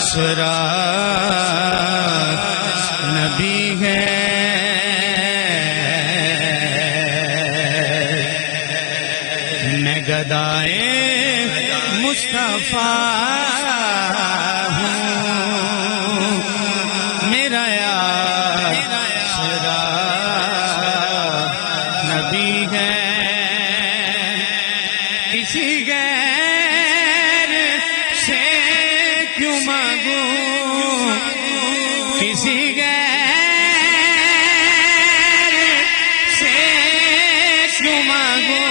سرا نبی ہے میں گدائے مصطفیٰ ہوں میرا سرا نبی ہے کسی غیر سے کیوں مانگوں کسی غیر سے کیوں مانگوں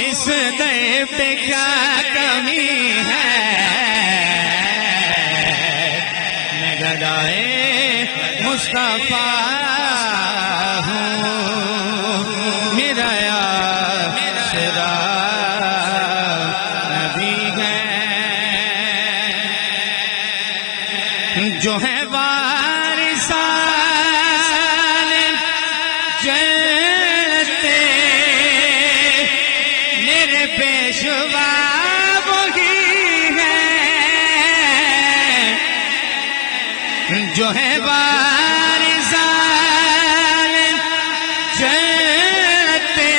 اس در پہ کیا کمی ہے میں گدائے مصطفیٰ ہوں میرا سرا نبی ہے جو ہے وارثان جنتے میرے پیشوا وہی ہے جو ہے وارثان جنتے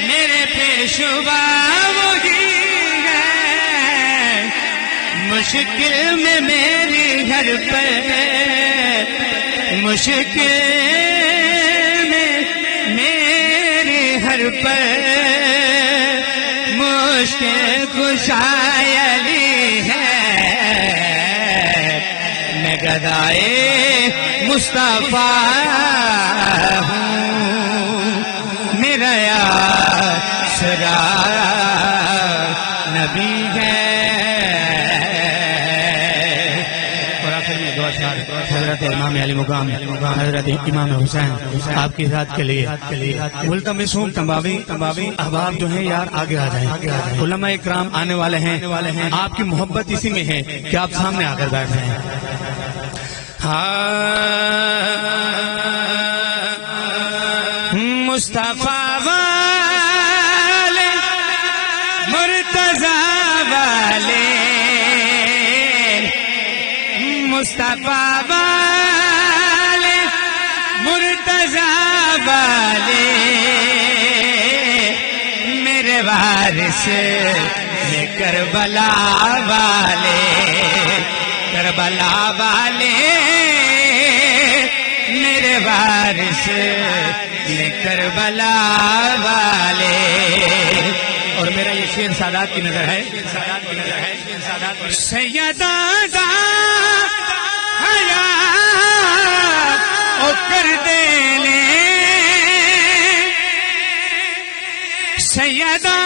میرے پیشوا وہی ہے مشکل میں میری گھر پہ مشکل میں میری گھر پہ مشکل کشائی ہے میں گدائے مصطفیٰ ہوں میرا سرا نبی ہے حضرت امام علی مقام حضرت امام حسین آپ کی ذات کے لیے ملتمسوں تمباوی احباب جو ہیں یار آگے آ جائیں علماء اکرام آنے والے ہیں آپ کی محبت اسی میں ہے کہ آپ سامنے آ کر بیٹھ جائیں مصطفیٰ والے مرتضیٰ والے مصطفیٰ والے مرتضیٰ والے میرے وارث میں کربلا والے میرے وارث میں کربلا والے اور میرا یہ شعر سادات کی نظر ہے سیدہ حیا او کر دے لے سیدہ